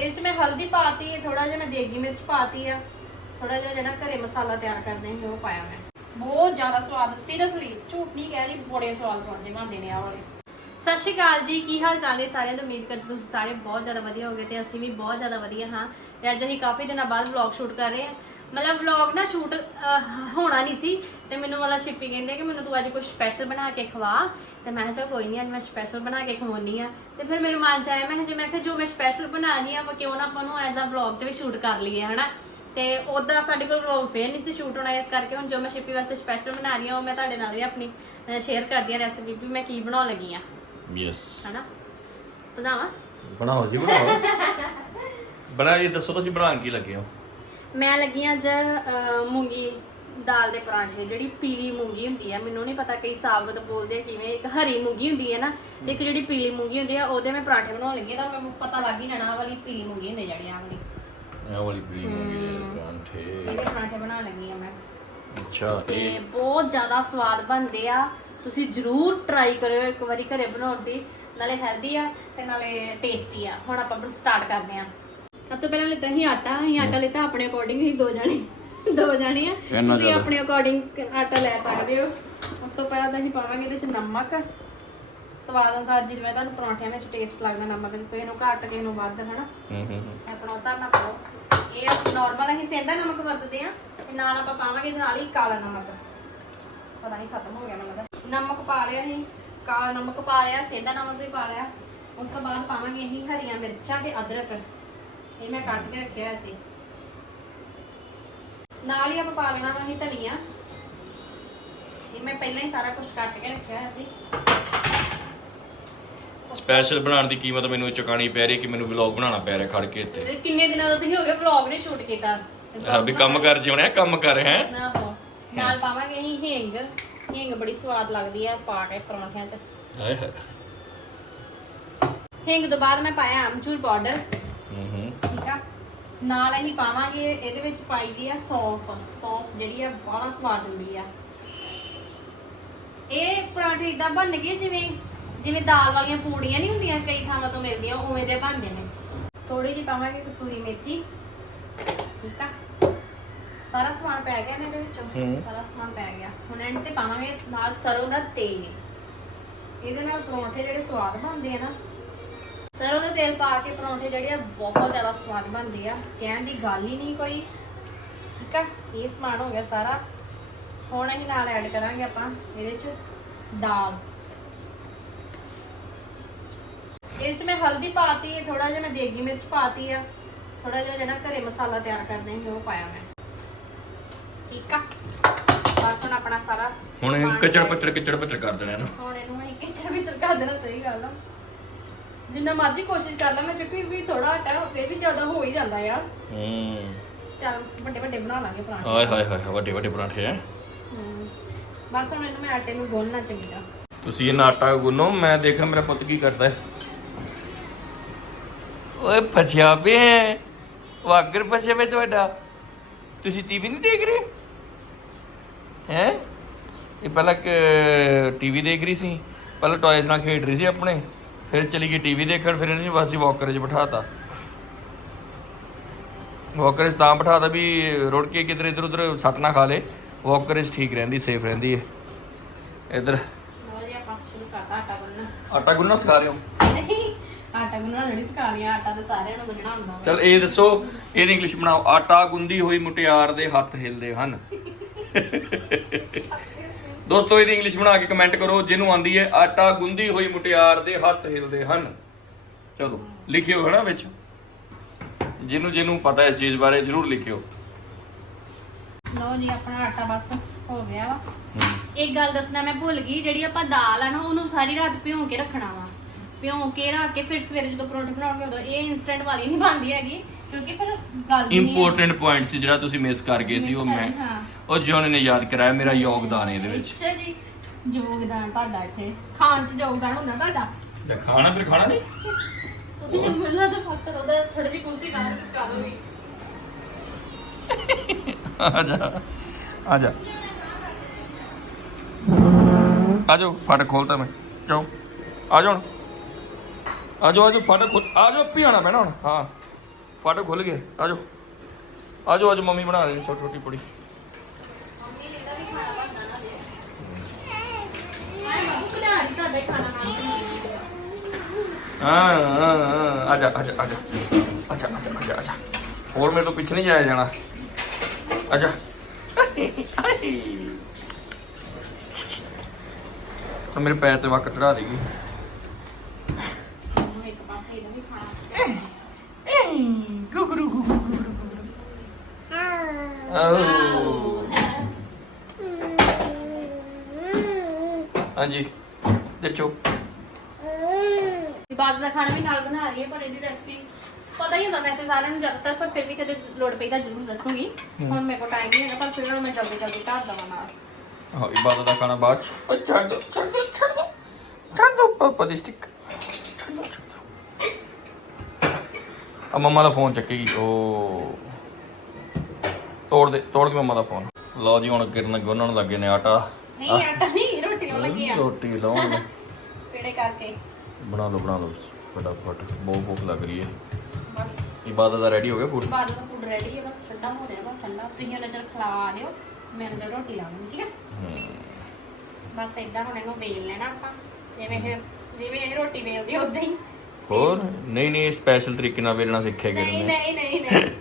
ਇਹਦੇ 'ਚ ਮੈਂ ਹਲਦੀ ਪਾਤੀ ਥੋੜਾ ਜਿਹਾ ਮੈਂ ਦੇਗੀ ਮਿਰਚ ਪਾਤੀ ਆ। ਥੋੜਾ ਜਿਹਾ ਜਿਹੜਾ ਘਰੇ ਮਸਾਲਾ ਤਿਆਰ ਕਰਦੇ ਹਾਂ ਉਹ ਪਾਇਆ ਮੈਂ। ਬਹੁਤ ਜ਼ਿਆਦਾ ਸਵਾਦ ਸੀਰੀਅਸਲੀ ਝੂਠ ਨਹੀਂ ਕਹਿ ਰਹੀ ਬੜੇ ਸਵਾਦ ਬਣਦੇ ਬਣਦੇ ਨੇ ਆ ਵਾਲੇ। ਸਤਿ ਸ਼੍ਰੀ ਅਕਾਲ ਜੀ ਕੀ ਹਾਲ ਚਾਲ ਹੈ ਸਾਰਿਆਂ ਦਾ? ਉਮੀਦ ਕਰਦੀ ਤੁਸੀਂ ਸਾਰੇ ਬਹੁਤ ਜ਼ਿਆਦਾ ਵਧੀਆ ਹੋਗੇ ਤੇ ਅਸੀਂ ਵੀ ਬਹੁਤ ਜ਼ਿਆਦਾ ਵਧੀਆ ਹਾਂ। ਤੇ ਅੱਜ ਅਸੀਂ ਕਾਫੀ ਦਿਨਾਂ ਬਾਅਦ ਵਲੌਗ ਸ਼ੂਟ ਕਰ ਰਹੇ ਹਾਂ। ਮਤਲਬ ਵਲੌਗ ਨਾ ਸ਼ੂਟ ਹੋਣਾ ਨਹੀਂ ਸੀ ਤੇ ਮੈਨੂੰ ਵਾਲਾ ਸ਼ਿੱਪੀ ਕਹਿੰਦੇ ਕਿ ਮੈਨੂੰ ਤੂੰ ਅੱਜ ਕੁਝ ਸਪੈਸ਼ਲ ਬਣਾ ਕੇ ਖਵਾ। ਤੇ ਮੈਂ ਕਿਹਾ ਕੋਈ ਨਹੀਂ ਅੱਜ ਮੈਂ ਸਪੈਸ਼ਲ ਬਣਾ ਕੇ ਖਵਾਉਣੀ ਆ ਤੇ ਫਿਰ ਮੇਰੇ ਮਨ ਚ ਆਇਆ ਮੈਂ ਜੇ ਮੈਂ ਕਿਹਾ ਜੋ ਮੈਂ ਸਪੈਸ਼ਲ ਬਣਾਣੀ ਆ ਆਪਾਂ ਕਿਉਂ ਨਾ ਆਪਾਂ ਨੂੰ ਐਜ਼ ਅ ਵਲੌਗ 'ਚ ਵੀ ਸ਼ੂਟ ਕਰ ਲਈਏ ਹਨਾ? ਤੇ ਉਦਾਂ ਸਾਡੇ ਕੋਲ ਵਲੌਗ ਫੇਰ ਨਹੀਂ ਸੀ ਸ਼ੂਟ ਹੋਣਾ ਇਸ ਕਰਕੇ ਹੁਣ ਜੋ ਮੈਂ ਸ਼ਿੱਪੀ ਵਾਸਤੇ ਸਪੈਸ਼ਲ ਬਣਾ ਰਹੀ ਹਾਂ ਉਹ ਮੈਂ ਤੁਹਾਡੇ ਨਾਲ ਵੀ ਆਪਣੀ ਸ਼ੇਅਰ ਕਰਦੀ ਆ ਰੈਸਿਪੀ ਵੀ ਮੈਂ ਕੀ ਬਣਾਉਣ ਲੱਗੀ ਆ ਯੈਸ ਹਨਾ? ਬਣਾਵਾਂ? ਬਣਾਓ ਜੀ ਬਣਾਓ। ਬਣਾ ਜੀ ਦੱਸੋ ਤੁਸੀਂ ਬਣਾਉਣ ਕੀ ਲੱਗੇ ਹੋ? ਮੈਂ ਲੱਗੀ ਹਾਂ ਅੱਜ ਮੂੰਗੀ ਦਾਲ ਦੇ ਪਰਾਂਠੇ ਜਿਹੜੀ ਪੀਲੀ ਮੂੰਗੀ ਹੁੰਦੀ ਆ। ਮੈਨੂੰ ਨਹੀਂ ਪਤਾ ਕਈ ਸਾਬਤ ਬੋਲਦੇ ਆ ਕਿਵੇਂ ਇੱਕ ਹਰੀ ਮੂੰਗੀ ਹੁੰਦੀ ਹੈ ਨਾ ਤੇ ਇੱਕ ਜਿਹੜੀ ਪੀਲੀ ਮੂੰਗੀ ਹੁੰਦੀ ਆ ਉਹਦੇ ਮੈਂ ਪਰਾਂਠੇ ਬਣਾਉਣ ਲੱਗੀ ਤਾਂ ਮੈਨੂੰ ਪਤਾ ਲੱਗ ਹੀ ਜਾਣਾ ਆਹ ਵਾਲੀ ਪੀਲੀ ਮੂੰਗੀ ਹੁੰਦੀ ਜਿਹੜੀ ਆ ਵਾਲੀ। ਇਹ ਵਾਲੀ ਪੀਲੀ ਮੂੰਗੀ ਦੇ ਪਰਾਂਠੇ। ਇਹਦੇ ਪਰਾਂਠੇ ਬਣਾ ਲੱਗੀ ਆ ਮੈਂ। ਅੱਛਾ ਤੇ ਇਹ ਬਹੁਤ ਜ਼ਿਆਦਾ ਸਵਾਦ ਬਣਦੇ ਆ। ਤੁਸੀਂ ਜਰੂਰ ਟਰਾਈ ਕਰਿਓ ਇੱਕ ਵਾਰੀ ਘਰੇ ਬਣਾਉਣ ਦੀ ਨਾਲੇ ਹੈਲਦੀ ਆ ਤੇ ਨਾਲੇ ਟੇਸਟੀ ਆ। ਹੁਣ ਆਪਾਂ ਸਟਾਰਟ ਕਰਦੇ ਆ। ਸਭ ਤੋਂ ਪਹਿਲਾਂ ਲਿੱਤਾ ਹੀ ਆਟਾ ਹੀ ਆਟਾ ਲਿੱਤਾ ਆਪਣੇ ਅਕੋਰਡਿੰਗ ਹੀ ਦੋ ਜਾਣੇ ਦੋ ਜਾਣੇ ਆ। ਇੰਨਾ ਤੁਸੀਂ ਜ਼ਿਆਦਾ? ਆਪਣੇ ਅਕੋਰਡਿੰਗ ਆਟਾ ਲੈ ਸਕਦੇ ਹੋ। ਉਸ ਤੋਂ ਪਹਿਲਾਂ ਤਾਂ ਅਸੀਂ ਪਾਵਾਂਗੇ ਇਹਦੇ ਚ ਨਮਕ। ਸਵਾਦ ਅਨੁਸਾਰ ਜਿਵੇਂ ਤੁਹਾਨੂੰ ਪਰੌਂਠਿਆਂ ਵਿੱਚ ਟੇਸਟ ਲੱਗਦਾ ਨਮਕ ਕਿਸੇ ਨੂੰ ਘੱਟ ਕਿਸੇ ਨੂੰ ਵੱਧ ਹਨਾ? ਹੂੰ ਹੂੰ ਹੂੰ। ਆਪਣਾ ਹਿਸਾਬ ਨਾਲ ਪਾਓ। ਇਹ ਨਾਰਮਲ ਅਸੀਂ ਸੇਂਦਾ ਨਮਕ ਵਰਤਦੇ ਆ ਤੇ ਨਾਲ ਆਪਾਂ ਪਾਵਾਂਗੇ ਇਹਦੇ ਨਾਲ ਹੀ ਕਾਲਾ ਨਮਕ। ਪਤਾ ਨਹੀਂ ਖਤਮ ਹੋ ਗਿਆ ਮੈਨੂੰ ਨਮਕ ਪਾ ਲਿਆ ਅਸੀਂ ਕਾਲਾ ਨਮਕ ਪਾ ਲਿਆ ਸੇਂਦਾ ਨਮਕ ਵੀ ਪਾ ਲਿਆ। ਉਸ ਤੋਂ ਬਾਅਦ ਪਾਵਾਂਗੇ ਅਸੀਂ ਹਰੀਆਂ ਮਿਰਚਾਂ ਤੇ ਅਦਰਕ। ਇਹ ਮੈਂ ਕੱਟ ਕੇ ਰੱਖਿਆ ਸੀ। ਨਾਲ ਹੀ ਆਪਾਂ ਪਾ ਲੈਣਾ ਵਾ ਅਸੀਂ ਧਨੀਆ। ਇਹ ਮੈਂ ਪਹਿਲਾਂ ਹੀ ਸਾਰਾ ਕੁਝ ਕੱਟ ਕੇ ਰੱਖਿਆ ਸੀ। ਸਪੈਸ਼ਲ ਬਣਾਉਣ ਦੀ ਕੀਮਤ ਮੈਨੂੰ ਚੁਕਾਣੀ ਪੈ ਰਹੀ ਹੈ ਕਿ ਮੈਨੂੰ ਵਲੌਗ ਬਣਾਉਣਾ ਪੈ ਰਿਹਾ ਖੜ ਕੇ ਇੱਥੇ। ਕਿੰਨੇ ਦਿਨਾਂ ਤੋਂ ਤੁਸੀਂ ਹੋ ਗਏ ਵਲੌਗ ਨੇ ਸ਼ੂਟ ਕੀਤਾ? ਆ ਵੀ ਕੰਮ ਕਰ ਜਿਉਣਾ ਕੰਮ ਕਰ ਹੈ। ਨਾ ਹੋ ਨਾਲ ਪਾਵਾਂਗੇ ਅਸੀਂ ਹਿੰਗ। ਹਿੰਗ ਬੜੀ ਸਵਾਦ ਲੱਗਦੀ ਆ ਪਾ ਕੇ ਪਰੌਂਠਿਆਂ 'ਚ। ਹਾਏ ਹਾਏ। ਹਿੰਗ ਤੋਂ ਬਾਅਦ ਮੈਂ ਪਾਇਆ ਅਮਚੂਰ ਪਾਊਡਰ। ਹੂੰ ਹੂੰ। ਆ ਨਾਲ ਅਸੀਂ ਪਾਵਾਂਗੇ ਇਹਦੇ ਵਿੱਚ ਪਾਈ ਦੀ ਆ ਸੌਂਫ। ਸੌਂਫ ਜਿਹੜੀ ਆ ਬਹੁਤ ਸਵਾਦ ਹੁੰਦੀ ਆ। ਇਹ ਪਰਾਂਠੇ ਇਦਾਂ ਬਣ ਗਏ ਜਿਵੇਂ ਜਿਵੇਂ ਦਾਲ ਵਾਲੀਆਂ ਪੂੜੀਆਂ ਨਹੀਂ ਹੁੰਦੀਆਂ ਕਈ ਥਾਵਾਂ ਤੋਂ ਮਿਲਦੀਆਂ ਉਵੇਂ ਦੇ ਬਣਦੇ ਨੇ। ਥੋੜੀ ਜਿਹੀ ਪਾਵਾਂਗੇ ਕਸੂਰੀ ਮੇਥੀ। ਠੀਕ ਆ? ਸਾਰਾ ਸਮਾਨ ਪੈ ਗਿਆ ਇਹਦੇ ਵਿੱਚੋਂ। ਸਾਰਾ ਸਮਾਨ ਪੈ ਗਿਆ। ਹੁਣ ਐਂਡ ਤੇ ਪਾਵਾਂਗੇ ਨਾਲ ਸਰੋਂ ਦਾ ਤੇਲ। ਇਹਦੇ ਨਾਲ ਪਰੌਂਠੇ ਜਿਹੜੇ ਸਵਾਦ ਬਣਦੇ ਆ ਨਾ ਸਰੋਂ ਦਾ ਤੇਲ ਪਾ ਕੇ ਪਰੌਂਠੇ ਜਿਹੜੇ ਆ ਬਹੁਤ ਜ਼ਿਆਦਾ ਸਵਾਦ ਬਣਦੇ ਆ। ਕਹਿਣ ਦੀ ਗੱਲ ਹੀ ਨਹੀਂ ਕੋਈ। ਠੀਕ ਆ? ਇਹ ਸਮਾਨ ਹੋ ਗਿਆ ਸਾਰਾ। ਹੁਣ ਅਸੀਂ ਨਾਲ ਐਡ ਕਰਾਂਗੇ ਆਪਾਂ ਇਹਦੇ ਚ ਦਾਲ। ਇਹਦੇ ਚ ਮੈਂ ਹਲਦੀ ਪਾਤੀ ਥੋੜਾ ਜਿਹਾ ਮੈਂ ਦੇਗੀ ਮਿਰਚ ਪਾਤੀ ਆ। ਥੋੜਾ ਜਿਹਾ ਜਿਹੜਾ ਘਰੇ ਮਸਾਲਾ ਤਿਆਰ ਕਰਦੇ ਹਾਂ ਉਹ ਪਾਇਆ ਮੈਂ। ਠੀਕ ਆ? ਬਸ ਹੁਣ ਆਪਣਾ ਸਾਰਾ ਹੁਣ ਇਹ ਸਮਾਨ ਕਚੜ ਪਚੜ ਕਿਚੜ ਪਚੜ ਕਰ ਦੇਣਾ ਇਹਨੂੰ। ਹੁਣ ਇਹਨੂੰ ਅਸੀਂ ਕਿਚਰ ਵਿੱਚ ਕਰ ਦੇਣਾ ਸਹੀ ਗੱਲ ਆ। ਜਿੰਨਾ ਮਰਜ਼ੀ ਕੋਸ਼ਿਸ਼ ਕਰ ਲਾਂ ਮੈਂ ਚੁੱਕੀ ਵੀ ਥੋੜਾ ਆਟਾ ਫਿਰ ਵੀ ਜ਼ਿਆਦਾ ਹੋ ਹੀ ਜਾਂਦਾ ਯਾਰ ਹੂੰ। ਚੱਲ ਵੱਡੇ ਵੱਡੇ ਬਣਾ ਲਾਂਗੇ ਪਰਾਂਠੇ। ਹਾਏ ਹਾਏ ਹਾਏ ਵੱਡੇ ਵੱਡੇ ਪਰਾਂਠੇ ਹੈ। ਹਮ। ਬਸ ਹੁਣ ਇਹਨੂੰ ਮੈਂ ਆਟੇ ਨੂੰ ਗੁੰਨਣਾ ਚੰਗੀ। ਤੁਸੀਂ ਇਹ ਆਟਾ ਗੁੰਨੋ ਮੈਂ ਦੇਖਾਂ ਮੇਰਾ ਪੁੱਤ ਕੀ ਕਰਦਾ ਹੈ। ਓਏ ਫਸਿਆ ਪਿਆ ਵਾਗਰ ਫਸਿਆ ਪਿਆ ਤੁਹਾਡਾ। ਤੁਸੀਂ ਟੀਵੀ ਨਹੀਂ ਦੇਖ ਰਹੇ? ਹੈ? ਇਹ ਪਹਿਲਾਂ ਟੀਵੀ ਦੇਖ ਰਹੀ ਸੀ। ਪਹਿਲਾਂ ਟੌਇਜ਼ ਨਾਲ ਖੇਡ ਰਹੀ ਸੀ ਆਪਣੇ। ਫਿਰ ਚਲੀ ਗਈ ਟੀਵੀ ਦੇਖਣ ਫਿਰ ਇਹਨੇ ਵਾਸੀ ਵਾਕਰ 'ਚ ਬਿਠਾਤਾ। ਵਾਕਰ 'ਚ ਤਾਂ ਬਿਠਾਤਾ ਵੀ ਰੁੜ ਕੇ ਕਿਧਰ ਇਧਰ ਉਧਰ ਸੱਟ ਨਾ ਖਾ ਲੇ। ਵਾਕਰ 'ਚ ਠੀਕ ਰਹਿੰਦੀ ਸੇਫ ਰਹਿੰਦੀ ਹੈ ਇਧਰ। ਆਟਾ ਗੁੰਨਣਾ। ਸਿਖਾ ਰਹੇ ਹੋ? ਆਟਾ ਗੁੰਨਣਾ ਥੋੜੀ ਸਿਖਾ ਲਿਆ ਆਟਾ ਤਾਂ ਸਾਰਿਆਂ ਨੂੰ ਗੁੰਨਣਾ ਹੁੰਦਾ। ਚਲ ਇਹ ਦੱਸੋ ਇਹਦੀ ਇੰਗਲਿਸ਼ ਬਣਾਓ। ਆਟਾ ਗੁੰਦੀ ਹੋਈ ਮੁਟਿਆਰ ਦੇ ਹੱਥ ਹਿਲਦੇ ਹਨ। ਦੋਸਤੋ ਇਹਦੀ ਇੰਗਲਿਸ਼ ਬਣਾ ਕੇ ਕਮੈਂਟ ਕਰੋ ਜਿਹਨੂੰ ਆਂਦੀ ਹੈ ਆਟਾ ਗੁੰਦੀ ਹੋਈ ਮੁਟਿਆਰ ਦੇ ਹੱਥ ਹਿਲਦੇ ਹਨ। ਚਲੋ ਲਿਖਿਓ ਹਨਾ ਵਿੱਚ। ਜਿਹਨੂੰ ਜਿਹਨੂੰ ਪਤਾ ਇਸ ਚੀਜ਼ ਬਾਰੇ ਜਰੂਰ ਲਿਖਿਓ। ਲਓ ਜੀ ਆਪਣਾ ਆਟਾ ਬਸ ਹੋ ਗਿਆ ਵਾ। ਇੱਕ ਗੱਲ ਦੱਸਣਾ ਮੈਂ ਭੁੱਲ ਗਈ ਜਿਹੜੀ ਆਪਾਂ ਦਾਲ ਆ ਨਾ ਉਹਨੂੰ ਸਾਰੀ ਰਾਤ ਭਿਉਂ ਕੇ ਰੱਖਣਾ ਵਾ। ਭਿਉਂ ਕੇ ਰੱਖ ਕੇ ਫਿਰ ਸਵੇਰੇ ਜਦੋਂ ਪਰੌਂਠੇ ਬਣਾਉਣਗੇ ਉਦੋਂ ਇਹ ਇਨਸਟੈਂਟ ਵਾਲੀ ਨਹੀਂ ਬਣਦੀ ਹੈਗੀ ਕਿਉਂਕਿ ਫਿਰ ਗੱਲ ਨਹੀਂ ਇੰਪੋਰਟੈਂਟ ਪੁਆਇੰਟ ਸੀ ਜਿਹੜਾ ਤੁਸੀਂ ਮਿਸ ਕਰ ਗਏ ਸੀ ਉਹ ਮੈਂ ਹਾਂ। ਉਹ ਜੋਨ ਨੇ ਯਾਦ ਕਰਾਇਆ ਮੇਰਾ ਯੋਗਦਾਨ ਇਹਦੇ ਵਿੱਚ। ਅੱਛਾ ਜੀ ਯੋਗਦਾਨ ਤੁਹਾਡਾ ਇੱਥੇ। ਖਾਣ 'ਚ ਯੋਗਦਾਨ ਹੁੰਦਾ ਤੁਹਾਡਾ? ਲੈ ਖਾਣਾ ਫਿਰ ਖਾਣਾ ਨਹੀਂ? ਉਹਦੇ ਮਿਲਣਾ ਤਾਂ ਫੱਟ ਉਹਦਾ ਥੋੜੀ ਜਿਹੀ ਕੁਰਸੀ ਲਾ ਕੇ ਸਿਖਾ ਦੋ ਵੀ। ਆ ਜਾ ਆ ਜਾ। ਆ ਜਾਓ ਫਟ ਖੋਲਤਾ ਮੈਂ। ਜਾਓ। ਆ ਜਾਓ ਹੁਣ। ਆ ਜਾਓ ਆ ਜਾਓ ਫਟ ਖੋਲ ਆ ਜਾਓ ਪੀਣਾ ਪੈਣਾ ਹੁਣ। ਹਾਂ। ਫਾਟਕ ਖੁੱਲ ਗਏ ਆਜੋ ਆਜੋ ਅੱਜ ਮੰਮੀ ਬਣਾ ਰਹੀ ਛੋਟੀ ਛੋਟੀ ਪੁੜੀ ਮੰਮੀ ਨੇ ਇਹਦਾ ਵੀ ਖਾਣਾ ਬਣਨਾ ਨਾ ਜੇ ਮੈਂ ਬਾਬੂ ਲਈ ਤੁਹਾਡੇ ਖਾਣਾ ਨਾਲ ਹਾਂ ਹਾਂ ਹਾਂ। ਆਜਾ ਆਜਾ ਆਜਾ ਆਜਾ ਆਜਾ ਆਜਾ ਆਜਾ ਹੋਰ ਮੇਰੇ ਤੋਂ ਪਿੱਛੇ ਨਹੀਂ ਜਾਇਆ ਜਾਣਾ। ਆਜਾ ਤਾਂ ਮੇਰੇ ਪੈਰ ਤੇ ਵਕ ਚੜਾ ਦੇਗੀ। ਉਹਨੂੰ ਇੱਕ ਪਾਸੇ ਇਹਦਾ ਵੀ ਖਾਣਾ ਗੁਗਰੂ ਗੁਗਰੂ ਗੁਗਰੂ ਆਹ ਹਾਂਜੀ। ਦੇਖੋ ਬਾਦ ਦਾ ਖਾਣਾ ਵੀ ਨਾਲ ਬਣਾ ਰਹੀ ਹੈ ਪਰ ਇਹਦੀ ਰੈਸਪੀ ਪਤਾ ਹੀ ਹੁੰਦਾ ਵੈਸੇ ਸਾਰਿਆਂ ਨੂੰ ਜ਼ਿਆਦਾਤਰ ਪਰ ਫਿਰ ਵੀ ਕਦੇ ਲੋੜ ਪਈ ਤਾਂ ਜ਼ਰੂਰ ਦੱਸੂਗੀ। ਹੁਣ ਮੇਰੇ ਕੋਲ ਟਾਈਮ ਨਹੀਂ ਹੈਗਾ ਪਰ ਫਿਰ ਮੈਂ ਜਲਦੀ ਜਲਦੀ ਘਰ ਦਵਾਂ ਨਾਲ। ਹਾਂ ਇਬਾਦਤ ਦਾ ਖਾਣਾ ਬਾਅਦ ਚ। ਛੱਡ ਦੋ ਛੱਡ ਦੋ ਛੱਡ ਦੋ। ਛੱਡ ਦੋ ਪਾਪਾ ਦੀ ਸਟਿੱਕ ਛੱਡ ਦੋ ਛੱਡ ਦੋ। ਆ ਮੰਮਾ ਦਾ ਫੋਨ ਚੱਕੇਗੀ। ਓ। ਤੋੜ ਦੇ ਤੋੜ ਦੇ ਮੰਮਾ ਦਾ ਫੋਨ ਲਓ ਜੀ ਹੁਣ ਕਿਰਨ ਗੁੰਨਣ ਲੱਗੇ ਨੇ ਆਟਾ। ਨਹੀਂ ਆਟਾ ਨਹੀਂ। ਲਾਉਣ ਲੱਗੀ ਆ ਰੋਟੀ ਲਾਉਣ। ਪੇੜੇ ਕਰਕੇ? ਬਣਾ ਲਓ ਬਣਾ ਲਓ ਫਟਾਫਟ। ਬਹੁਤ ਭੁੱਖ ਲੱਗ ਰਹੀ ਹੈ। ਬਸ। ਇਬਾਦਤ ਦਾ ਰੈਡੀ ਹੋ ਗਿਆ ਫੂਡ ਬਾਦ ਦਾ ਫੂਡ ਰੈਡੀ ਹੈ ਬਸ ਠੰਡਾ ਹੋ ਰਿਹਾ ਵਾ ਠੰਡਾ। ਤੁਸੀਂ ਉਹਨਾਂ ਚਿਰ ਖਵਾ ਦਿਓ ਮੈਂ ਨਜ਼ਰ ਰੋਟੀ ਲਾਉਣੀ ਠੀਕ ਹੈ? ਬਸ ਇਦਾਂ ਹੁਣ ਇਹਨੂੰ ਵੇਲ ਲੈਣਾ ਆਪਾਂ। ਜਿਵੇਂ ਇਹ ਜਿਵੇਂ ਇਹ ਰੋਟੀ ਵੇਲਦੀ ਉਦਾਂ ਹੀ। ਹੋਰ? ਨਹੀਂ ਨਹੀਂ ਸਪੈਸ਼ਲ ਤਰੀਕੇ ਨਾਲ ਵੇਲਣਾ ਸਿੱਖਿਆ ਨਹੀਂ ਕਿਰਨ ਨੇ? ਨਹੀਂ ਨਹੀਂ ਨਹੀਂ।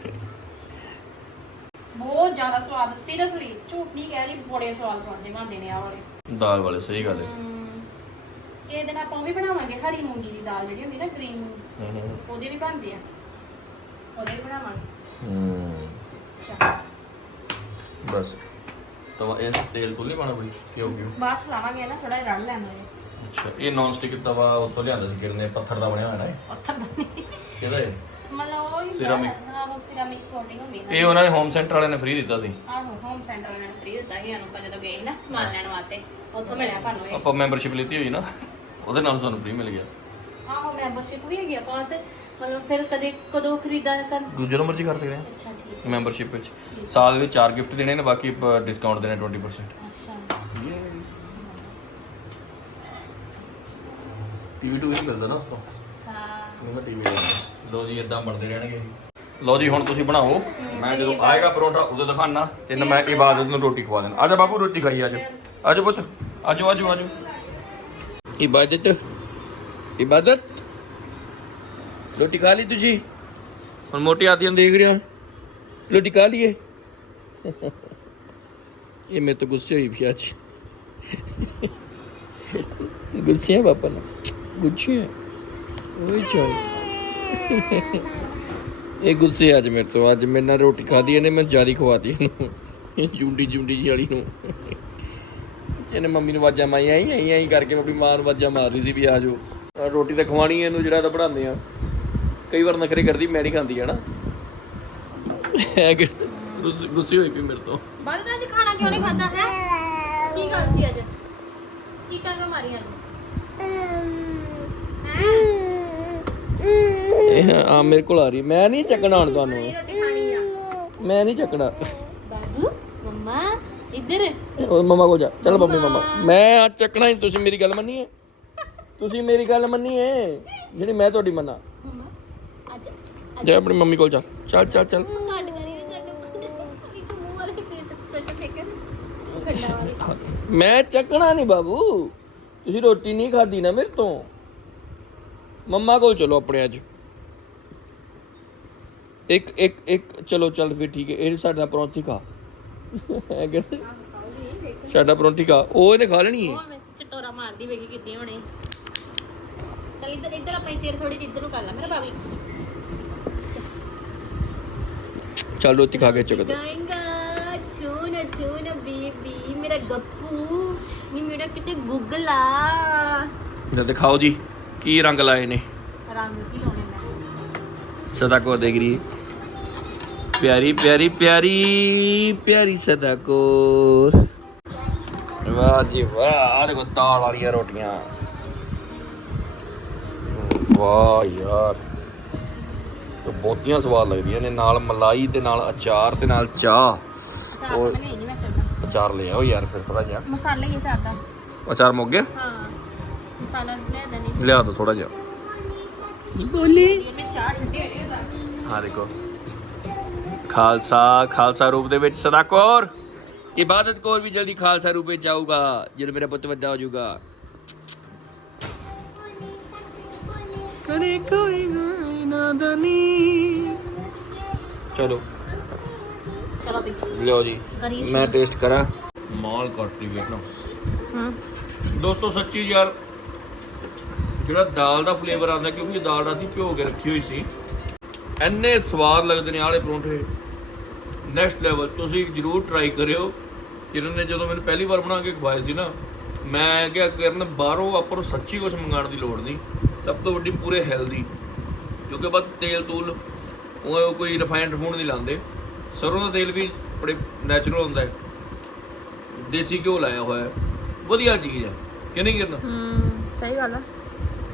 ਬਹੁਤ ਜ਼ਿਆਦਾ ਸਵਾਦ ਸੀਰੀਅਸਲੀ ਝੂਠ ਨਹੀਂ ਕਹਿ ਰਹੀ ਬੜੇ ਸਵਾਦ ਬਣਦੇ ਬਣਦੇ ਨੇ ਆ ਵਾਲੇ। ਦਾਲ ਵਾਲੇ ਸਹੀ ਗੱਲ ਹੈ। ਇਹਦੇ ਨਾਲ ਆਪਾਂ ਉਹ ਵੀ ਬਣਾਵਾਂਗੇ ਹਰੀ ਮੂੰਗੀ ਦੀ ਦਾਲ ਜਿਹੜੀ ਹੁੰਦੀ ਨਾ ਗ੍ਰੀਨ ਹੂੰ ਹੂੰ। ਉਹਦੇ ਵੀ ਬਣਦੇ ਆ। ਉਹਦੇ ਵੀ ਬਣਾਵਾਂਗੇ। ਹੂੰ। ਅੱਛਾ। ਬਸ। ਤਵਾ ਇਹ ਤੇਲ ਤੋਂ ਨਹੀਂ ਪਾਣਾ ਬੜੀ ਕਿਉਂ ਕਿਉਂ ਬਾਅਦ ਚ ਲਾਵਾਂਗੇ ਨਾ ਥੋੜਾ ਰੜ ਲੈਣਾ ਇਹ। ਅੱਛਾ ਇਹ ਨੌਨ ਸਟਿਕ ਤਵਾ ਉੱਤੋਂ ਲਿਆਂਦਾ ਸੀ ਕਿਰਨ ਪੱਥਰ ਦਾ ਬਣਿਆ ਹੋਇਆ ਨਾ ਇਹ? ਪੱਥਰ ਦਾ ਨਹੀਂ। ਕਿਹਦਾ ਇਹ? ਮਤਲਬ ਉਹ ਹੀ Ceramic. ਹਾਂ ਉਹ ਸਿਰਾਮਿਕ ਕੋਟਿੰਗ ਹੁੰਦੀ ਨਾ ਇਹ ਉਹਨਾਂ ਨੇ ਹੋਮ ਸੈਂਟਰ ਵਾਲਿਆਂ ਨੇ ਫ੍ਰੀ ਦਿੱਤਾ ਸੀ। ਆਹੋ ਹੋਮ ਸੈਂਟਰ ਵਾਲਿਆਂ ਨੇ ਫ੍ਰੀ ਦਿੱਤਾ ਸੀ ਸਾਨੂੰ ਆਪਾਂ ਜਦੋਂ ਗਏ ਸੀ ਨਾ ਸਮਾਨ ਲੈਣ ਵਾਸਤੇ ਉੱਥੋਂ ਮਿਲਿਆ ਸਾਨੂੰ ਇਹ। ਆਪਾਂ ਮੈਂਬਰਸ਼ਿਪ ਲਈ ਹੋਈ ਨਾ ਉਹਦੇ ਨਾਲ ਸਾਨੂੰ ਫ੍ਰੀ ਮਿਲ ਗਿਆ। ਆਹੋ ਮੈਂਬਰਸ਼ਿਪ ਵੀ ਹੈਗੀ ਆਪਾਂ ਤੇ ਮਤਲਬ ਫਿਰ ਕਦੇ ਕਦੋਂ ਖਰੀਦਾ ਕਰ ਦੂਜੇ ਨੰਬਰ 'ਚ ਹੀ ਕਰ ਸਕਦੇ ਆ ਅੱਛਾ ਠੀਕ ਮੈਂਬਰਸ਼ਿਪ ਵਿੱਚ। ਸਾਲ ਦੇ ਵਿੱਚ ਚਾਰ ਗਿਫਟ ਦੇਣੇ ਨੇ ਬਾਕੀ ਡਿਸਕਾਊਂਟ ਦੇਣੇ 20% ਅੱਛਾ। ਟੀਵੀ 2 ਹੀ ਮਿਲਦਾ ਨਾ ਉਸ ਤੋਂ। ਹਾਂ। ਉਹਦਾ ਟੀਵੀ ਲਓ ਜੀ ਇਦਾਂ ਬਣਦੇ ਰਹਿਣਗੇ ਲਓ ਜੀ, ਹੁਣ ਤੁਸੀਂ ਬਣਾਓ। ਮੈਂ ਜਦੋਂ ਆਏਗਾ ਪਰੌਂਠਾ, ਉਦੋਂ ਦਿਖਾਣਾ ਤੇ ਨਾ ਮੈਂ ਇਬਾਦਤ ਨੂੰ ਰੋਟੀ ਖਵਾ ਦੇਣਾ ਆਜਾ ਬਾਬੂ ਰੋਟੀ ਖਾਈ ਆਜੋ ਆਜੋ ਪੁੱਤ। ਆਜੋ ਆਜੋ ਆਜੋ ਇਬਾਦਤ। ਇਬਾਦਤ? ਰੋਟੀ ਖਾ ਲਈ ਤੁਸੀਂ? ਹੁਣ ਮੋਟੀ ਆਦੀਆਂ ਦੇਖ ਰਿਹਾ। ਰੋਟੀ ਖਾ ਲਈਏ। ਇਹ ਮੇਰੇ ਤੋਂ ਗੁੱਸੇ ਹੋਈ ਵੀ ਅੱਜ। ਗੁੱਸੇ ਹੈ ਪਾਪਾ ਨਾਲ। ਗੁੱਸੇ ਹੈ ਓਏ ਚੱਲ ਇਹ ਗੁੱਸੇ ਅੱਜ ਮੇਰੇ ਤੋਂ। ਅੱਜ ਮੇਰੇ ਨਾਲ ਰੋਟੀ ਖਾਦੀ ਇਹਨੇ ਮੈਂ ਜ਼ਿਆਦਾ ਖਵਾਤੀ ਇਹਨੂੰ। ਇਹ ਜੁੰਡੀ ਜੁੰਡੀ ਜਿਹੀ ਵਾਲੀ ਨੂੰ। ਇਹਨੇ ਮੰਮੀ ਨੂੰ ਆਵਾਜ਼ਾਂ ਮਾਈ ਆਈ ਆਈ ਆਈ ਕਰਕੇ ਆਪਣੀ ਮਾਂ ਨੂੰ ਆਵਾਜ਼ਾਂ ਮਾਰ ਰਹੀ ਸੀ ਵੀ ਆ ਜਾਓ। ਰੋਟੀ ਤਾਂ ਖਵਾਣੀ ਇਹਨੂੰ ਜਿਹੜਾ ਤਾਂ ਬਣਾਉਂਦੇ ਆ। ਕਈ ਵਾਰ ਨਖਰੇ ਕਰਦੀ ਮੈਂ ਨਹੀਂ ਖਾਂਦੀ ਹੈ ਨਾ ਹੈ ਕਿ ਗੁੱਸੇ ਹੋਈ ਪਈ ਮੇਰੇ ਤੋਂ। ਬਾਅਦ ਵਿੱਚ ਅੱਜ ਖਾਣਾ ਕਿਉਂ ਨਹੀਂ ਖਾਦਾ ਹੈ? ਕੀ ਗੱਲ ਸੀ ਅੱਜ? ਚੀਕਾਂ ਕਿਉਂ ਮਾਰੀਆਂ ਅੱਜ? ਇਹ ਆ ਮੇਰੇ ਕੋਲ ਆ ਰਹੀ ਮੈਂ ਨਹੀਂ ਚੱਕਣਾ ਹੁਣ ਤੁਹਾਨੂੰ। ਰੋਟੀ ਖਾਣੀ ਆ। ਮੈਂ ਨਹੀਂ ਚੱਕਣਾ। ਬਾਬੂ ਮੰਮਾ ਇੱਧਰ। ਉਹ ਮਮਾ ਕੋਲ ਜਾ। ਚੱਲ ਮਮਾ। ਮੈਂ ਆ ਚੱਕਣਾ ਹੀ ਤੁਸੀਂ ਮੇਰੀ ਗੱਲ ਮੰਨੀ ਹੈ ਤੁਸੀਂ ਮੇਰੀ ਗੱਲ ਮੰਨੀ ਹੈ ਜਿਹੜੀ ਮੈਂ ਤੁਹਾਡੀ ਮੰਨਾਂ। ਮੰਮਾ ਅੱਜ ਜਾ ਆਪਣੀ ਮੰਮੀ ਕੋਲ ਚੱਲ ਚੱਲ ਚੱਲ। ਚੱਲ ਕੱਟ ਕਰੀ ਕੱਟ ਇੱਕ ਮੂੰਹ ਵਾਲੇ ਫੇਸ ਐਕਸਪ੍ਰੈਸ਼ਨ ਫੇਕ ਕੱਟਾ ਵਾਲੀ। ਮੈਂ ਚੱਕਣਾ ਨਹੀਂ ਬਾਬੂ। ਤੁਸੀਂ ਰੋਟੀ ਨਹੀਂ ਖਾਦੀ ਨਾ ਮੇਰੇ ਤੋਂ। ਮੰਮਾ ਕੋਲ ਚਲੋ ਆਪਣੇ ਅੱਜ। ਇੱਕ ਇੱਕ ਇੱਕ ਚਲੋ ਚੱਲ ਫਿਰ ਠੀਕ ਹੈ ਇਹ ਸਾਡਾ ਪਰੌਂਠੀ ਖਾ? ਸਾਡਾ ਪਰੌਂਠੀ ਖਾ ਉਹ ਇਹਨੇ ਖਾ ਲੈਣੀ ਹੈ? ਚਟੋਰਾ ਮਾਰਦੀ ਵੇਖੀ ਕਿੱਦਾਂ ਹੋਣੇ। ਚੱਲ ਇੱਧਰ ਇੱਧਰ ਆਪਣੀ ਚੇਰ ਥੋੜੀ ਜਿਹੀ ਇੱਧਰ ਨੂੰ ਕਰ ਲੈ ਮੇਰਾ ਬਾਬੂ ਚੱਲ ਰੋਟੀ ਖਾ ਕੇ ਚੱਕ ਦੋ। ਗਾਇੰਗਾ ਚੂਨਾ ਚੂਨਾ ਬੀਬੀ ਮੇਰਾ ਗੱਪੂ। ਨੀ ਮੇਰਾ ਕਿਤੇ ਗੁੱਗਲਾ। ਜਦ ਦਿਖਾਓ ਜੀ ਕੀ ਰੰਗ ਲਾਏ ਨੇ? ਰੰਗ ਕੀ ਲਾਉਣੇ ਮੈਂ ਸਦਾ ਕੋ ਦੇਖ ਰਹੀ ਹੈ। ਪਿਆਰੀ ਪਿਆਰੀ ਪਿਆਰੀ ਪਿਆਰੀ ਸਦਾ ਕੋ ਵਾਹ ਜੀ ਵਾਹ ਆ ਦੇਖੋ ਦਾਲ ਵਾਲੀਆਂ ਰੋਟੀਆਂ। ਵਾਹ ਯਾਰ। ਤੇ ਬਹੁਤੀਆਂ ਸਵਾਦ ਲੱਗਦੀਆਂ ਨੇ ਨਾਲ ਮਲਾਈ ਤੇ ਨਾਲ ਅਚਾਰ ਤੇ ਨਾਲ ਚਾਹ। ਤਾਂ ਅਚਾਰ ਲੈ ਆਓ ਯਾਰ ਫਿਰ ਥੋੜਾ ਜਿਹਾ। ਮਸਾਲਾ ਹੀ ਹੈ ਚਾਰ ਦਾ। ਅਚਾਰ ਮੁੱਕ ਗਿਆ? ਹਾਂ ਮਸਾਲਾ ਲੈ ਦਨੀ ਲਿਆ ਦੋ ਥੋੜਾ ਜਿਹਾ। ਬੋਲੀ। ਇਹ ਮੈਂ ਚਾਹ ਠੰਡੀ ਹੋ। ਹਾਂ ਦੇਖੋ। ਖਾਲਸਾ ਖਾਲਸਾ ਰੂਪ ਦੇ ਵਿੱਚ ਸਦਾ ਕੌਰ ਇਬਾਦਤ ਕੌਰ ਵੀ ਜਲਦੀ ਖਾਲਸਾ ਰੂਪ ਵਿੱਚ ਆਊਗਾ ਜਦੋਂ ਮੇਰਾ ਪੁੱਤ ਵੱਡਾ ਹੋ ਜਾਊਗਾ। ਕਰੇ ਕੋਈ ਨਾਦਾਨੀ ਚਲੋ। ਚਲੋ ਵੀ ਲਿਓ ਜੀ ਕਰੀਏ ਮੈਂ ਟੇਸਟ ਕਰਾਂ। ਮਾਲ ਕਾਟਰੀ ਵੇਖਣਾ। ਹੂੰ ਦੋਸਤੋ ਸੱਚੀ ਯਾਰ ਜਿਹੜਾ ਦਾਲ ਦਾ ਫਲੇਵਰ ਆਉਂਦਾ ਕਿਉਂਕਿ ਦਾਲ ਰਾਤੀ ਭਿਓ ਕੇ ਰੱਖੀ ਹੋਈ ਸੀ ਐਨੇ ਸਵਾਦ ਲੱਗਦੇ ਨੇ ਆਲੇ ਪਰੌਂਠੇ। ਨੈਕਸਟ ਲੈਵਲ ਤੁਸੀਂ ਜਰੂਰ ਟਰਾਈ ਕਰਿਓ। ਕਿਰਨ ਨੇ ਜਦੋਂ ਮੈਨੂੰ ਪਹਿਲੀ ਵਾਰ ਬਣਾ ਕੇ ਖਵਾਏ ਸੀ ਨਾ, ਮੈਂ ਕਿਹਾ, ਕਿਰਨ, ਬਾਹਰੋਂ ਆਪਾਂ ਨੂੰ ਸੱਚੀ ਕੁਝ ਮੰਗਾਉਣ ਦੀ ਲੋੜ ਨਹੀਂ। ਸਭ ਤੋਂ ਵੱਡੀ ਪੂਰੇ ਹੈਲਦੀ ਕਿਉਂਕਿ ਬਸ ਤੇਲ ਤੂਲ, ਉਹ ਕੋਈ ਰਿਫਾਈਨਡ ਫੂਡ ਨਹੀਂ ਲਾਉਂਦੇ। ਸਰੋਂ ਦਾ ਤੇਲ ਵੀ ਬੜੇ ਨੈਚੁਰਲ ਹੁੰਦਾ ਹੈ। ਦੇਸੀ ਘਿਓ ਲਾਇਆ ਹੋਇਆ ਹੈ। ਵਧੀਆ ਚੀਜ਼ ਹੈ। ਕਿ ਨਹੀਂ ਕਿਰਨ? ਹੂੰ, ਸਹੀ ਗੱਲ ਆ।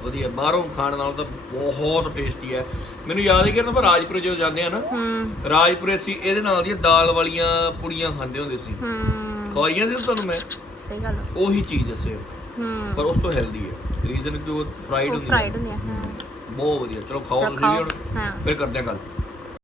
ਵਧੀਆ ਬਾਹਰੋਂ ਖਾਣ ਨਾਲੋਂ ਤਾਂ ਬਹੁਤ ਟੇਸਟੀ ਹੈ। ਮੈਨੂੰ ਯਾਦ ਹੈ ਕਿ ਆਪਾਂ ਰਾਜਪੁਰੇ ਜਦੋਂ ਜਾਂਦੇ ਆ ਨਾ ਹੂੰ। ਰਾਜਪੁਰੇ ਅਸੀਂ ਇਹਦੇ ਨਾਲ ਦੀਆਂ ਦਾਲ ਵਾਲੀਆਂ ਪੁੜੀਆਂ ਖਾਂਦੇ ਹੁੰਦੇ ਸੀ। ਹੂੰ। ਖਵਾਈਆਂ ਸੀ ਤੁਹਾਨੂੰ ਮੈਂ? ਸਹੀ ਗੱਲ ਆ। ਉਹੀ ਚੀਜ਼ ਹੈ ਸੇਮ ਹੂੰ। ਪਰ ਉਸ ਤੋਂ ਹੈਲਦੀ ਹੈ। ਰੀਜ਼ਨ ਕਿ ਉਹ ਫਰਾਈਡ ਹੁੰਦੀ ਫਰਾਈਡ ਹੈ ਹੁੰਦੀ ਆ ਹਾਂ। ਬਹੁਤ ਵਧੀਆ। ਚਲੋ ਖਾਓ ਤੁਸੀਂ ਵੀ ਹੁਣ। ਹਾਂ। ਫਿਰ ਕਰਦੇ ਹਾਂ ਗੱਲ।